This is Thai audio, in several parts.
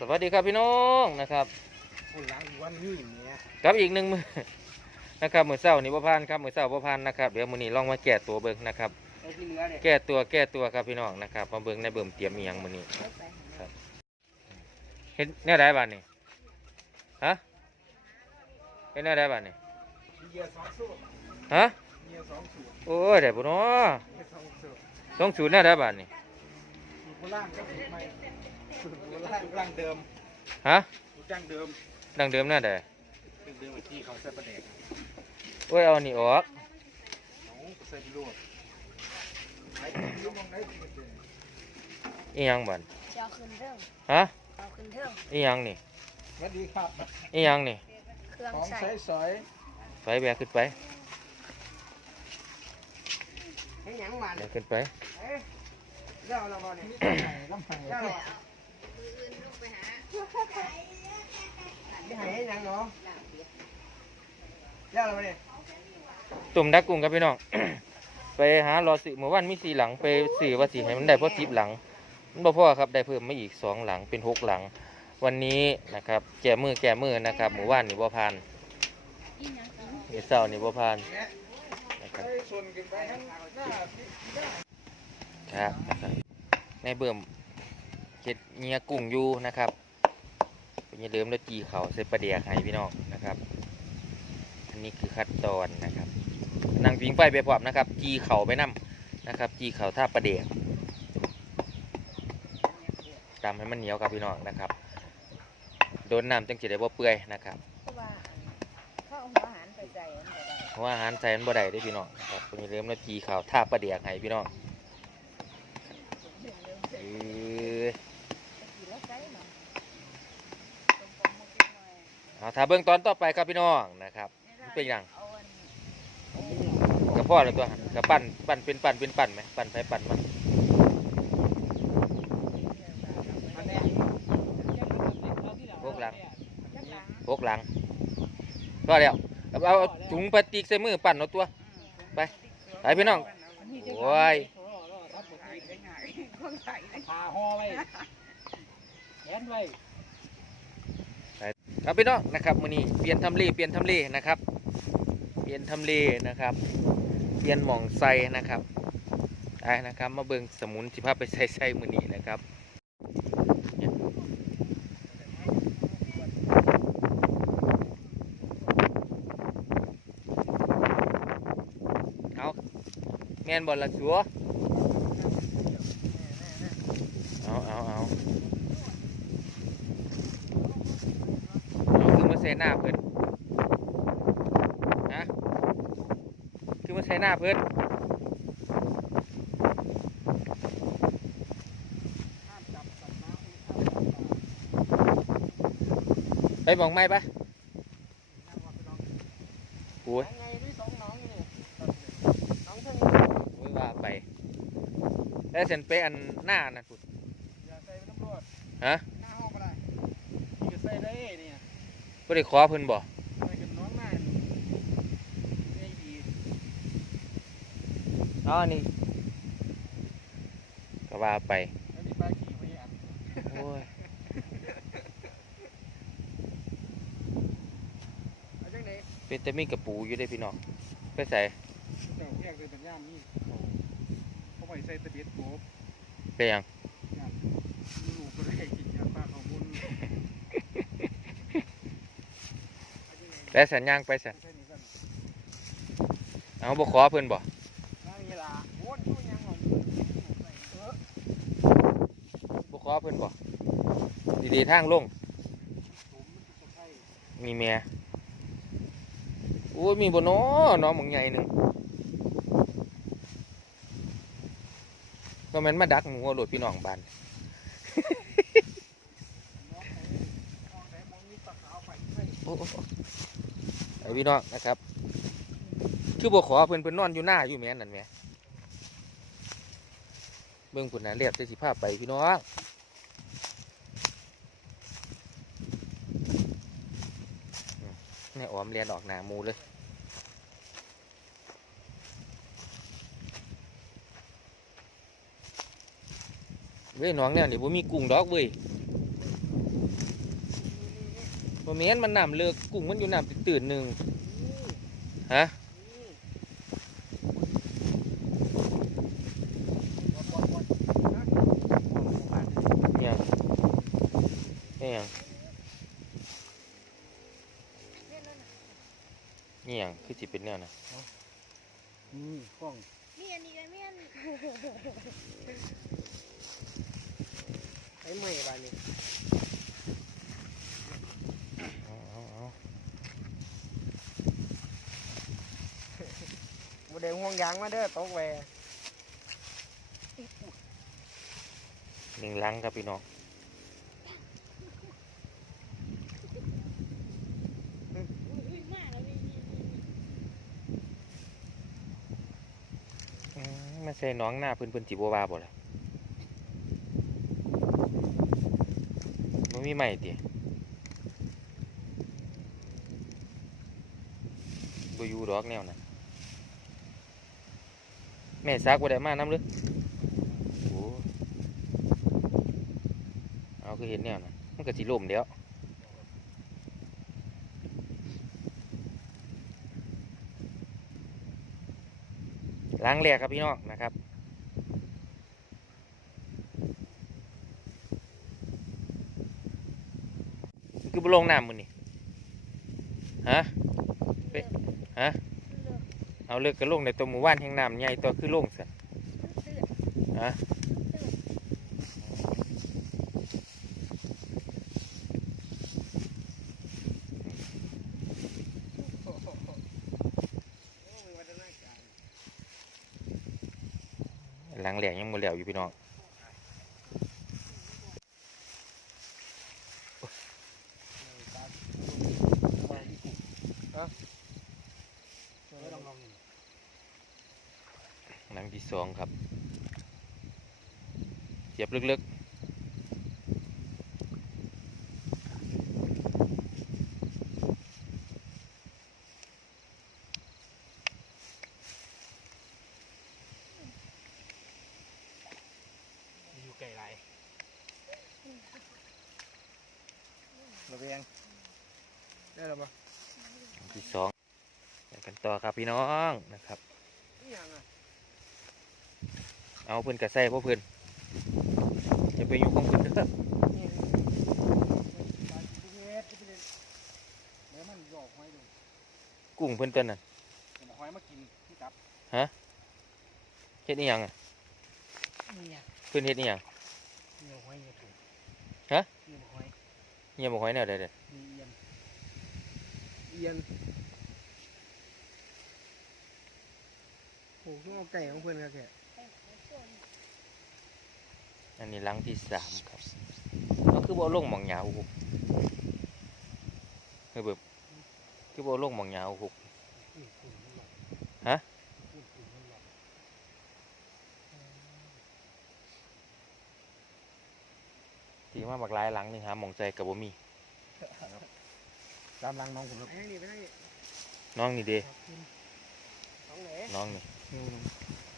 สวัสดีครับพี่น้องนะครับคนล้างวันนี้เนี่ยกับอีกหนึ่งมือนะครับมือเศร้านี่พ่พานครับมือเศร้าพ่พานนะครับเดี๋ยวมือนี้ลองมาแก้ตัวเบิ้งนะครับไอ้ที่เหลือเนี่ยแก้ตัวแก้ตัวครับพี่น้องนะครับมาเบิ้งในเบิ่มเตรียมเมียงมือนี้เห็นแน่ได้บ้านนี่ฮะเห็นแน่ได้บ้านนี่เยียร์สองสูบฮะเยียร์สองสูบโอ้ยได้ปุ่นอเยียร์สองสูบต้องสูตรแน่ได้บ้านนี่สูบ โบราณก็สูบใหม่สูบโบราณร่างเดิมฮะสูบดั้งเดิมดังเดิมแน่ได้ดั้งเดิมไอ้ที่เขาใส่ประเด็กโอ้ยเอานี่ออกเขาใส่ลวกไอ้ลูกมองได้ที่เป็นอีหยังบ้านจะเอาขึ้นเทิงฮะเอาขึ้นเทิงอีหยังนี่สวัสดีครับอีหยังนี่เครื่องของใส่ใช้สอยไฟแบกขึ้นไป ให้หยังมัน แบกขึ้นไป เอ๊ะ เล่าเราบ่เนี่ยลำไส้เล่าเราไม่ให้ให้ยังเนาะเล่าเราบ่เนี่ยตุ่มดักกุ้งครับพี่น้อง ไปหารอสิเมื่อวันมีสี่หลังไปสื่อว่าสีให้มันได้เพราะสิบหลังมันบ่พอครับได้เพิ่มมาอีกสองหลังเป็นหกหลัง วันนี้นะครับ แก้มือแก้มือนะครับหมู่บ้านนี่บ่พานนี่เศร้านี่บ่พานนะครับ ครับนะครับในเบิ่มเจ็ดเงียกุ้งอยู่นะครับเป็นอย่าลืมแล้วจีเขาใส่ปลาเดียกให้พี่น้องนะครับ อันนี้คือขั้นตอนนะครับนั่งพิงไฟไปพร้อมนะครับ จีเข่าไปนํนะครับ จีเข่าท่าปลาเดียกตามให้มันเหนียวครับพี่น้องนะครับ โดนน้ำจังจะได้บ่เปื่อยนะครับเพราะว่าเขาเอาหัวอาหารไปใส่อันเดียวกันเพราะว่าอาหารใส่มันบ่ได้เด้อพี่น้องครับเป็นอย่าลืมแล้วจีเข่าท่าปลาเดียกให้พี่น้อง เออเนาะเอาถ้าเบื้องตอนต่อไปครับพี่น้องนะครับเป็นหยังเอาอันกับพ่อเลยตัวกับปั่นปั่นเป็นปั่นเป็นปั่นไหมปั่นไปปั่นมันพกหลังจักหลังพกหลังก็แล้วเอาเอาถุงพลาสติกใส่มือปั่นเอาตัวไปไปพี่น้องโอ้ย พาห่อไว้แขนไว้ครับพี่น้องนะครับมื้อนี้เปลี่ยนทำเลเปลี่ยนทำเลนะครับ เปลี่ยนทำเลนะครับ เปลี่ยนหม่องใส่นะครับได้นะครับ มาเบิ่งสมุนสิภาพไปใส่ใส่มื้อนี้นะครับเนี่ยเอาแม่นบ่ละสัว เอาเอาเอาเอาคือมาใส่หน้าเพิ่นนะคือมาใส่หน้าเพิ่นไปบอกไม่ปะโอ้ยไงที่สองน้องนี่น้องเพิ่งโอ้ยว่าไป แล้วเส้นไปอันหน้านะพุ่น ฮะหน้าห้องก็ได้นี่ก็ใส่ได้เนี่ยบ่ได้ขอเพิ่นบ่ใส่กับน้องหน้านี่ดีอ๋อนี่ก็ว่าไปแล้วนี่ปลาขี่ไปอะโอ้ยเอาจังไหนเป็นแต่มีกระปูอยู่ได้อพี่น้องไปใส่แต่แยกเป็นย่ามนี่เขาไปใส่ตะเบียดโบ ไปยัง ลูกก็ได้กินยาปลาของบุญ แล้วสัญญางไปสันเอาบ่ขอเพิ่นบ่นี่ล่ะโอ้ยดูยังขอเออบ่อนบ่ดีๆทางลงมจะใช่มีแม่โอ้ยมีบ่น้อน้องมึงใหญ่หนึงก็ม่นมาดักหมูโดดพี่น้องบ้านโอ้ พี่น้องนะครับ คือบ่ขอเพิ่นเพิ่นนอนอยู่หน้าอยู่แม่นนั่นแม่เบิ่งพุ่นน่ะเรียบได้สิพาพไปพี่น้องอืมแม่ออมเรียนออกหนามูเลยเว้ยน้องเนี่ยนี่บ่มีกุ้งดอกเว้ย บ่แม่นมันน้ำเลิกกุ้งมันอยู่น้ำตื่นๆหนึงฮะเนี่ยเนี่ยยังนี่ยังคือจิเป็นแนวนะนี่กล้องมีอันนี้กันมีอันไอ้ใหม่บ้านนี้ เอาเอาเอา บ่ได้ห่วงยางมาเด้อตกแวหนึ่งลังครับพี่น้องมมาใส่น้องหน้าเพิ่นเพิ่นจิบวาบ่ล่ะมันมีใหม่ติบ่อยู่ดอกแนวนั้น แม่ซักบ่ได้มาน้ำเลยโอ้เอาคือเห็นแนวนั้นมันก็สิล่มแล้วล้างแรกครับพี่น้องนะครับคือบ่ลงน้ำมื้อนี่ฮะเป๊ะฮะ เอาเลือกกระลงในตัวหมู่บ้านแห่งน้ำใหญ่ตัวคือลงสันฮะหลังแหลงยังมือแล้วอยู่พี่น้อง หลังที่สองครับเสี ยบลึกอยู่ไกลไรระเบียงได้แล้วปะๆหลังที่สองไปกันต่อครับพี่น้องนะครับนี่ยังอะเอาเพื่อนกระใส่พวกเพื่อนจะ ไปอยู่ของเพื่อนเด้อนี่การกินเม็ดที่เป็นเดี๋ยวมันหยอกหอยดูกุ้งเพื่อนตัวนั้นเดี๋ยวหอยมากินที่ตับเฮ็ดนี่ยังอะนี่อะเพื่อนเฮ็ดนี่ยังนี่หอยเนี่ยถูกฮะนี่หอยเงียบบ่ห้อยแนวใดเด้อนี่เอียนเอียนโอ้ต้องเอาไก่ของเพื่อนครับแก อันนี้หลังที่สามครับก็คือบ่เอาลงหมองหยาหุบเฮ้ยเบิบคือบ่เอาลงหมองหยาหุบฮะที่มาบักหลายหลังนี่หาหมองใจกับบ่มีตามรังน้องผมครับนี่ไปได้น้องนี่เด้น้องไหนน้องนี่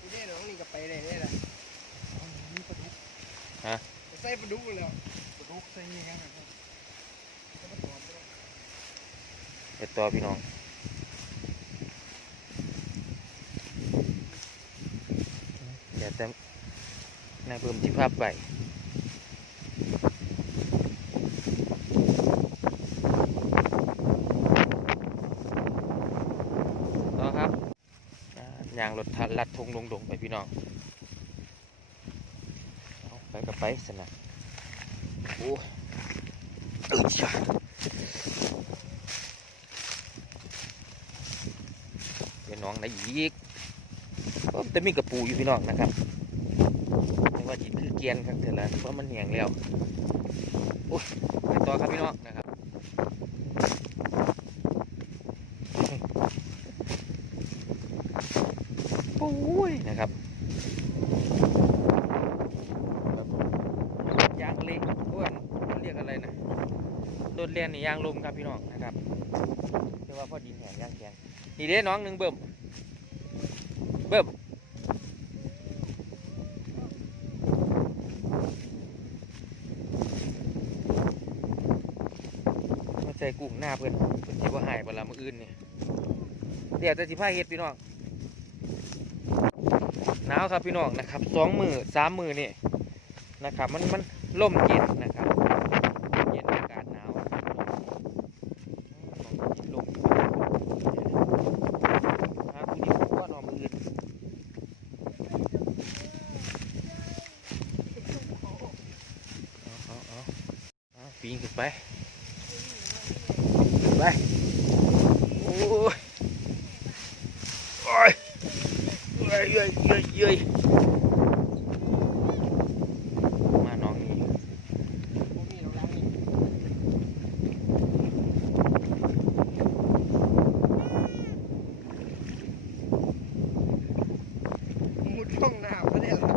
นี่ได้น้องนี่ก็ไปได้ได้ละนี่ปลาดุก ฮะใส่ปลาดุกเลยปลาดุกใส่ยังไงครับเฮ็ดต่อพี่น้องเดี๋ยวแต่นายเพิ่มสิภาพไปต่อครับอ่ายางรถทัดลัดทงลงดงไปพี่น้อง เอาไปกับไปสนะโอ้ยอึดจ้ะเป็นน้องไหนอีกก็จะมีกระปูอยู่พี่น้องนะครับแต่ว่าจิตคือเกียนครับเถอะละเพราะมันแห้งแล้วโอ้ยไปต่อครับพี่น้องนะครับโอ้ยนะครับแบบยางเล็กอ้วนเขาเรียกอะไรนะ โดนเรียนนี่ยางลมครับพี่น้องนะครับเรียกว่าพอดินแห้งยางแข็งนี่เด้น้องหนึ่งเบิ่มเบิ่มมาใส่กุ้งหน้าเพิ่อนเพิ่นสิบ่หายเวลามื้ออื่นนี่เดี๋ยวจะสิพาเฮ็ดพี่น้องหนาวครับพี่น้องนะครับสองมือสามมือนี่นะครับ มันมันลมเย็นนะครับเย็นอากาศหนาวอืมลมหาผู้นี้ผมก็นอนมืออื่นเอาเอาเอาเอาปีนขึ้นไปขึ้นไปโอ้ยโอ้ยเย้ยเย้ยเย้ยเย้ยมาน้องนี่ พวกนี้เราล้างนี่มุดช่องน้ำไม่ได้หรอ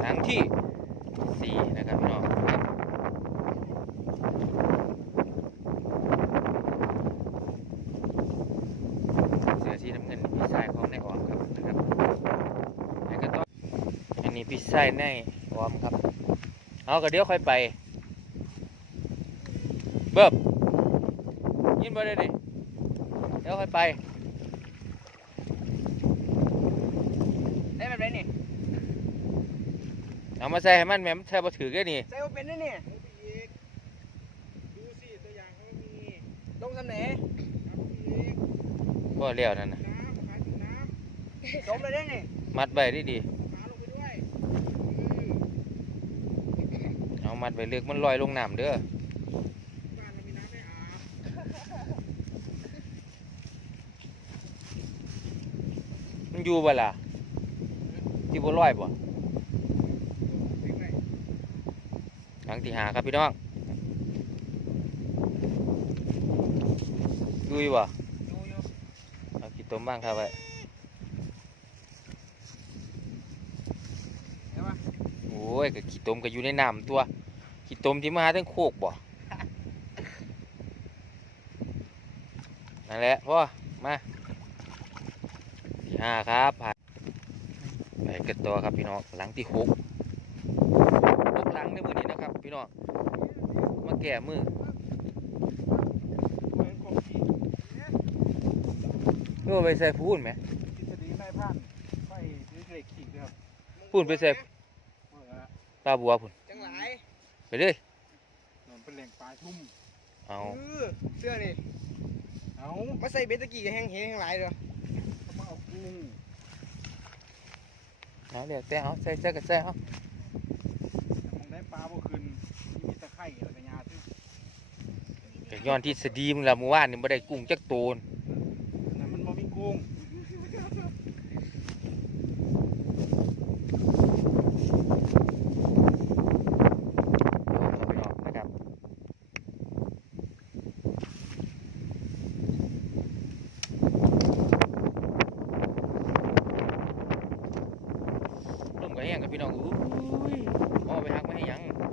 หลังที่สี่ นะครับพี่น้องเสือสีน้ำเงินพี่ชายของนายออมครับนะครับแล้วก็ต้องอันนี้พี่ชายนายออมครับ เอาก็เดี๋ยวค่อยไป เบิบยินบ่ได้ดิเดี๋ยวค่อยไป ได้แบบไหนนี่ เอา มาใส่ให้มันแหม่มนแทบบ่ถือแค่นี่ใส่ว่าเป็นนี่นี่ดูสิตัวอย่างเขามีลงทำไหนบ่เลี้ยวนั่นนะจมเลยได้นี่มัดไว้ดีดีขาลงไปด้วยๆเอามัดไว้เลือกมันลอยลงน้ำเด้อบ้านเรามีน้ำไม่อาบมันอยู่บ่ล่ะที่บ่ลอยบ่ ถึงไหน ห ลังที่หาครับพี่น้องดุยบ่อยู่อยู่เอาขี้ต้มบ้างครับไว้เห็นปะโอ้ยก็ขี้ต้มก็อยู่ในน้ำตัวขี้ต้มที่มาหาทั้งโคกบ่นั่นแหละพ่อมาที่ห้าครับผ่านไปกันต่อครับพี่น้องหลังที่หกหกหลังในมือนี้นะครับ พี่น้องมาแก่มือเหมือนกบขี่เพื่อไปใส่พูนไหมทฤษฎีนายพันไฟทฤษฎีขี่ด้วยครับพูนไปใส่เออปลาบัวพุ่นจังหลายไปเลยนนเป็นแหล่งปลาชุ่มเอาเออเสื้อนี่เอามาใส่เบสตะกี้กับแห้งเฮแห้งหลายเด้อเขามาเอากุ้งเอาเดี๋ยวแต่เอาใส่ใส่กับใส่เอา มองได้ปลาบ่ขึ้นมีตะไคร่แล้วก็ยาซึ ก็ ย้อนที่สดีมึงละเมื่อวานนี่บ่ได้กุ้งจักโตนนั่นมันบ่มีกุ้งเอาไปนอกนะครับลมก็แห้งกับพี่น้องอุ้ยเอาไปหักไม่ให้หยังนี่ครับ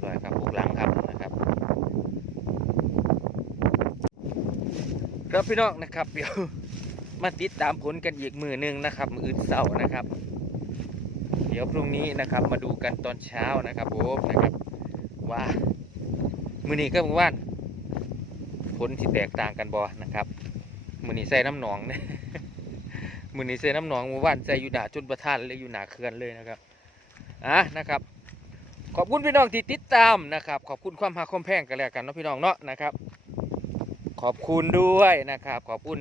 ปล่อยครับปลูกหลังครับนะครับ ครับพี่น้องนะครับเดี๋ยวมาติดตามผลกันอีกมือหนึ่งนะครับมืออื่นเสาร์นะครับ เดี๋ยวพรุ่งนี้นะครับมาดูกันตอนเช้านะครับผมนะครับว่ามือนี้ก็มือว่านผลที่แตกต่างกันบ่นะครับมือนี้ใส่น้ำหนองเนี่ยมือนี้ใส่น้ำหนองมือว่านใส่อยู่หนาจนประทานเลยอยู่หนาเขื่อนเลยนะครับอะนะครับ ขอบคุณพี่น้องที่ติดตามนะครับ ขอบคุณความหาความแพงกันแล้วกันเนาะพี่น้องเนาะนะครับ ขอบคุณด้วยนะครับ ขอบคุณ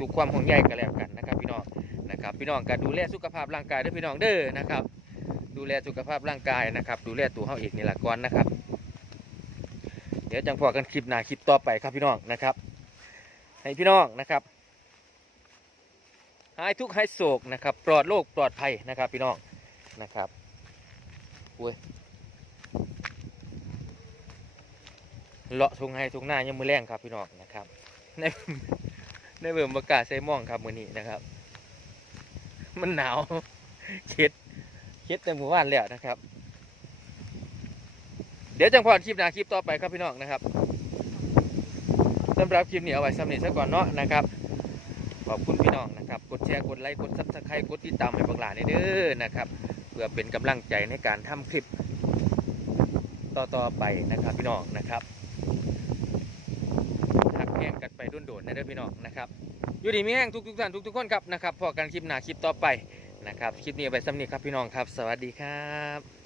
ทุกๆความห่วงใยกันแล้วกันนะครับ พี่น้องนะครับ พี่น้องก็ดูแลสุขภาพร่างกายด้วยพี่น้องเด้อนะครับ ดูแลสุขภาพร่างกายนะครับ ดูแลตัวเฮาเองนี่ละก่อนนะครับ เดี๋ยวจังพอกันคลิปหน้าคลิปต่อไปครับพี่น้องนะครับ ให้พี่น้องนะครับหายทุกข์หายโศกนะครับ ปลอดโรคปลอดภัยนะครับ พี่น้องนะครับอุ้ย เลาะทุ่งให้ทุ่งหน้ายังมือแรงครับพี่น้องนะครับ ในในเบิ่มประกาศใส่ม่องครับมือนี้นะครับ มันหนาวเช็ดเช็ดแต่หมู่บ้านแล้วนะครับ เดี๋ยวจังพอดคลิปหน้าคลิปต่อไปครับพี่น้องนะครับสำหรับคลิปนี้เอาไว้สำเร็จซะก่อนเนาะนะครับขอบคุณพี่น้องนะครับ กดแชร์ กดไลค์ กดซับสไครต์กดติดตามให้บักหลานเด้อนะครับ เพื่อเป็นกำลังใจในการทำคลิปต่อๆไปนะครับพี่น้องนะครับ หักแห้งกันไปโดนๆนะเด้อพี่น้องนะครับอยู่ดีมีแห้งทุกๆท่านทุกๆคนครับนะครับพอกันคลิปหน้าคลิปต่อไปนะครับคลิปนี้ไปสำเร็จครับพี่น้องครับ สวัสดีครับ